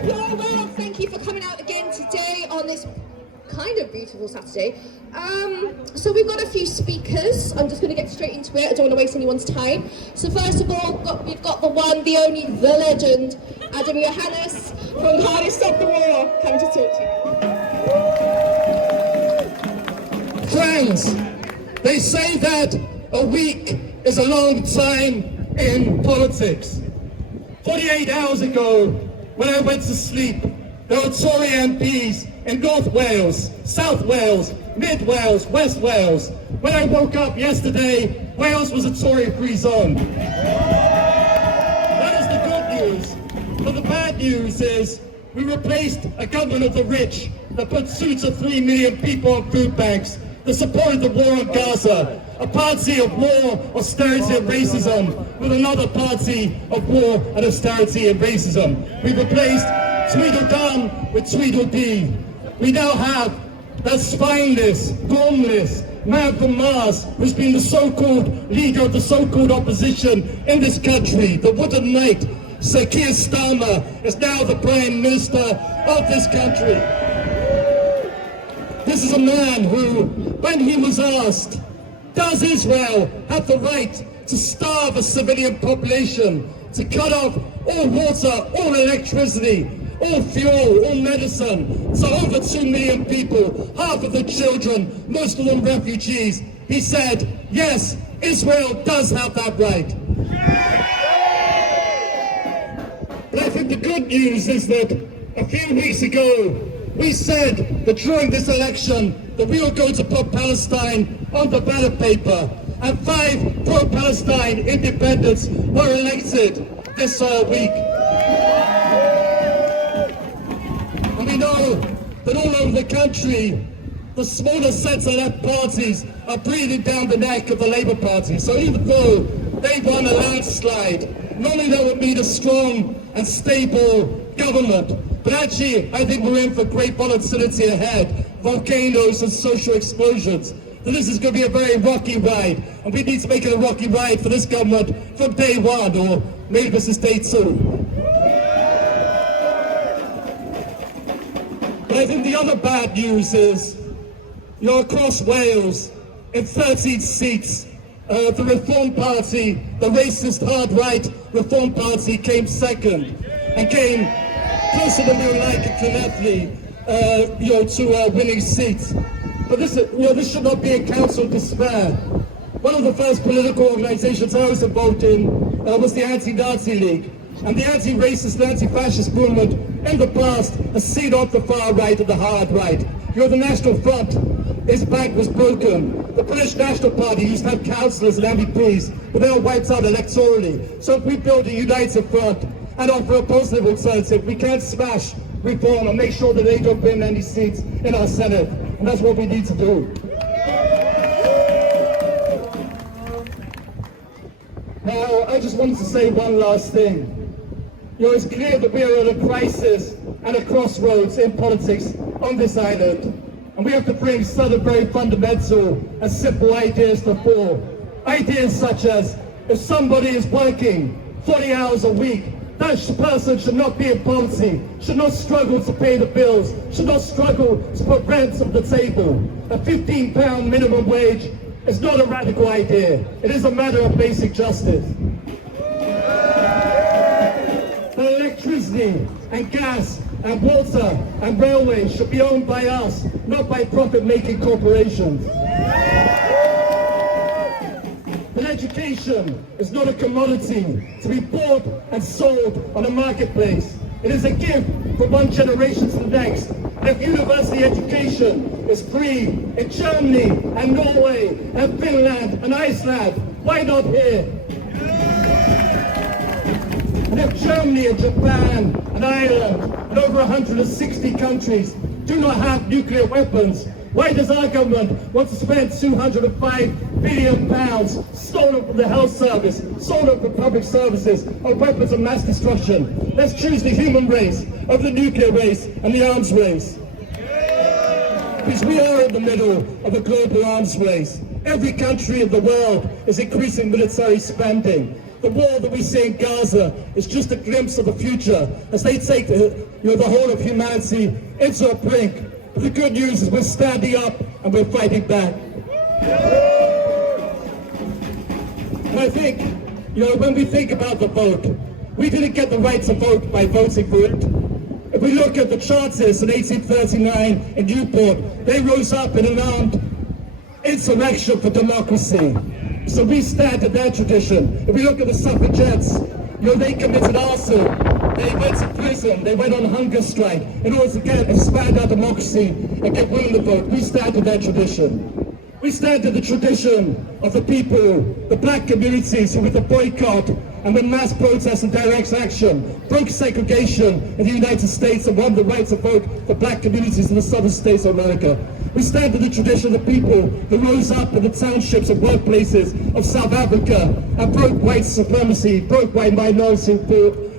hope you're all well. Thank you for coming out again today on this kind of beautiful Saturday. So we've got a few speakers. I'm just going to get straight into it. I don't want to waste anyone's time. So first of all, we've got the one, the only, the legend, Adam Johannes from Cardiff Stop the War, coming to talk to you. Friends, they say that a week is a long time in politics. 48 hours ago, when I went to sleep, there were Tory MPs in North Wales, South Wales, Mid Wales, West Wales. When I woke up yesterday, Wales was a Tory-free zone. That is the good news. But the bad news is we replaced a government of the rich that put suits of 3 million people on food banks, that supported the war on Gaza, a party of war, austerity and racism, with another party of war and austerity and racism. We replaced Tweedledum with Tweedledee. We now have that spineless, formless man from Mars who's been the so-called leader of the so-called opposition in this country, the wooden knight, Sir Keir Starmer, is now the Prime Minister of this country. This is a man who, when he was asked, does Israel have the right to starve a civilian population, to cut off all water, all electricity, all fuel, all medicine, so over 2 million people, half of the children, most of them refugees, he said, yes, Israel does have that right. But I think the good news is that a few weeks ago, we said that during this election that we were going to put Palestine on the ballot paper, and 5 pro-Palestine independents were elected this week. And we know that all over the country, the smaller centre-left parties are breathing down the neck of the Labour Party. So even though they won a landslide, not only that would mean a strong and stable government, but actually I think we're in for great volatility ahead, volcanoes and social explosions. So this is going to be a very rocky ride, and we need to make it a rocky ride for this government from day one, or maybe this is day 2. But I think the other bad news is, across Wales, in 13 seats, the Reform Party, the racist hard-right Reform Party, came second, and came closer than we would like in Connectly, to winning seats. But this should not be a council of despair. One of the first political organizations I was involved in was the Anti-Nazi League. And the anti-racist and anti-fascist movement in the past has seen off the far right and the hard right. The National Front, its back was broken. The British National Party used to have councillors and MPs, but they were wiped out electorally. So if we build a united front and offer a positive alternative, we can smash reform and make sure that they don't win any seats in our Senate. And that's what we need to do. Now, I just wanted to say one last thing. It's clear that we are at a crisis and a crossroads in politics on this island. And we have to bring some very fundamental and simple ideas to the fore. Ideas such as, if somebody is working 40 hours a week, that person should not be in poverty, should not struggle to pay the bills, should not struggle to put rent on the table. A £15 minimum wage is not a radical idea. It is a matter of basic justice. Electricity and gas and water and railways should be owned by us, not by profit-making corporations. But education is not a commodity to be bought and sold on a marketplace. It is a gift from one generation to the next. And if university education is free in Germany and Norway and Finland and Iceland, why not here? And if Germany and Japan and Ireland and over 160 countries do not have nuclear weapons, why does our government want to spend £205 billion stolen from the health service, stolen from public services, on weapons of mass destruction? Let's choose the human race over the nuclear race and the arms race. Because we are in the middle of a global arms race. Every country in the world is increasing military spending. The war that we see in Gaza is just a glimpse of the future as they take the whole of humanity into a brink. But the good news is we're standing up and we're fighting back. And I think, when we think about the vote, we didn't get the right to vote by voting for it. If we look at the Chartists in 1839 in Newport, they rose up in an armed insurrection for democracy. So we stand in their tradition. If we look at the suffragettes, they committed arson, they went to prison, they went on hunger strike in order to expand our democracy and get women to vote. We stand in their tradition. We stand in the tradition of the people, the black communities who with the boycott and with mass protests and direct action broke segregation in the United States and won the right to vote for black communities in the southern states of America. We stand in the tradition of the people who rose up in the townships and workplaces of South Africa and broke white supremacy, broke white minority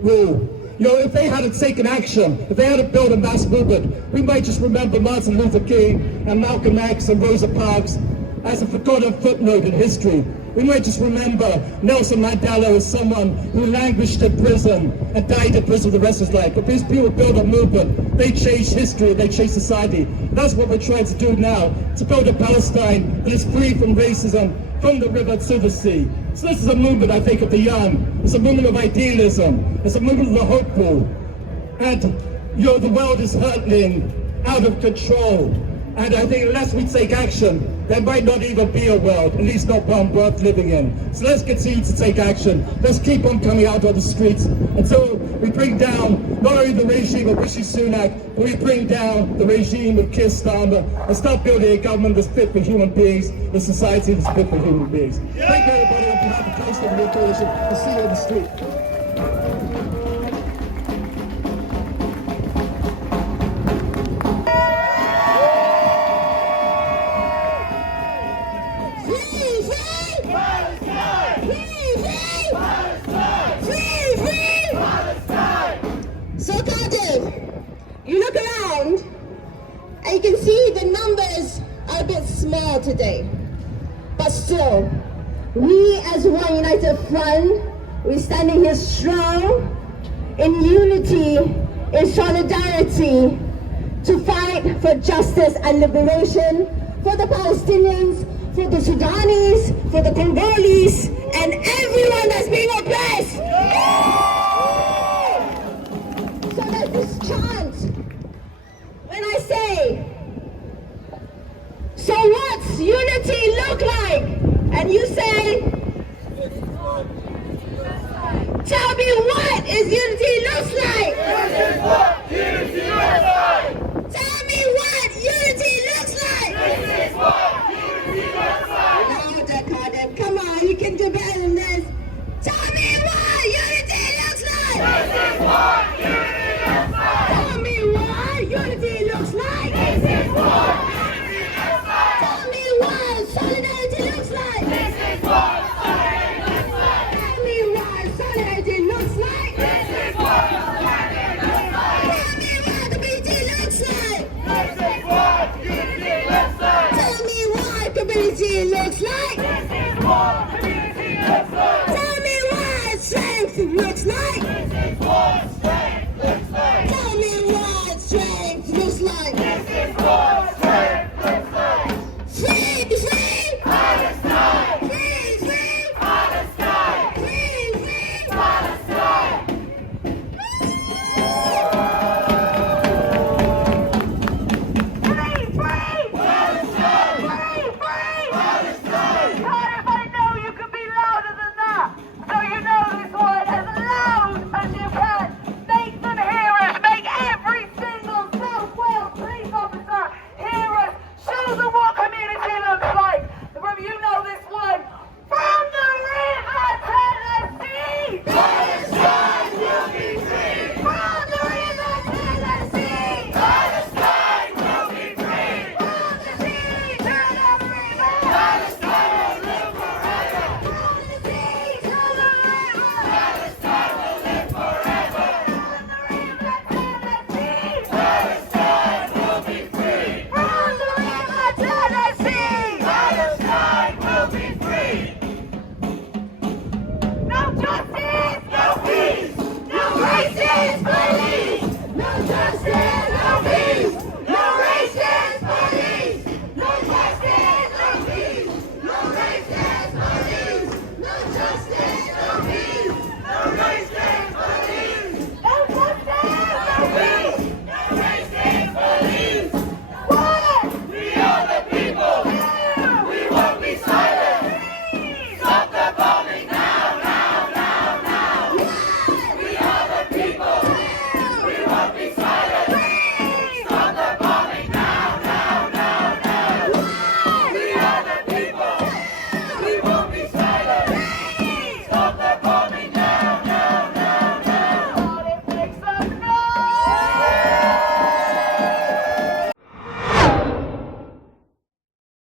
rule. If they hadn't taken action, if they hadn't built a mass movement, we might just remember Martin Luther King and Malcolm X and Rosa Parks as a forgotten footnote in history. We might just remember Nelson Mandela as someone who languished in prison and died in prison the rest of his life. But these people built a movement, they changed history, they changed society. That's what we're trying to do now, to build a Palestine that is free from racism, from the river to the sea. So this is a movement, I think, of the young. It's a movement of idealism. It's a movement of the hopeful. And, the world is hurtling out of control. And I think unless we take action, there might not even be a world, at least not one worth living in. So let's continue to take action. Let's keep on coming out on the streets until we bring down not only the regime of Rishi Sunak, but we bring down the regime of Keir Starmer and start building a government that's fit for human beings, a society that's fit for human beings. Thank you, everybody, on behalf of Palestine and the Coalition. We'll see you on the street. So Cardiff, you look around and you can see the numbers are a bit small today. But still, we as one united front, we're standing here strong, in unity, in solidarity, to fight for justice and liberation, for the Palestinians, for the Sudanese, for the Congolese, and everyone that's being oppressed. So there's this chant, when I say, so what's unity look like? And you say, tell me what is unity looks like. This is what unity looks like. Tell me what unity looks like. This is what unity looks like. Louder, Cardiff. Come on, you can do better than this. Tell me what unity looks like. This is what unity looks like. Tell me what unity looks like. This is what unity looks like. Tell me what solidarity looks like. This is what solidarity looks like. Tell me what solidarity looks like. This is what solidarity looks like. Tell me what community looks like. This is what unity looks like. Tell me what community looks like. This is what community looks like. Tell me what strength looks like.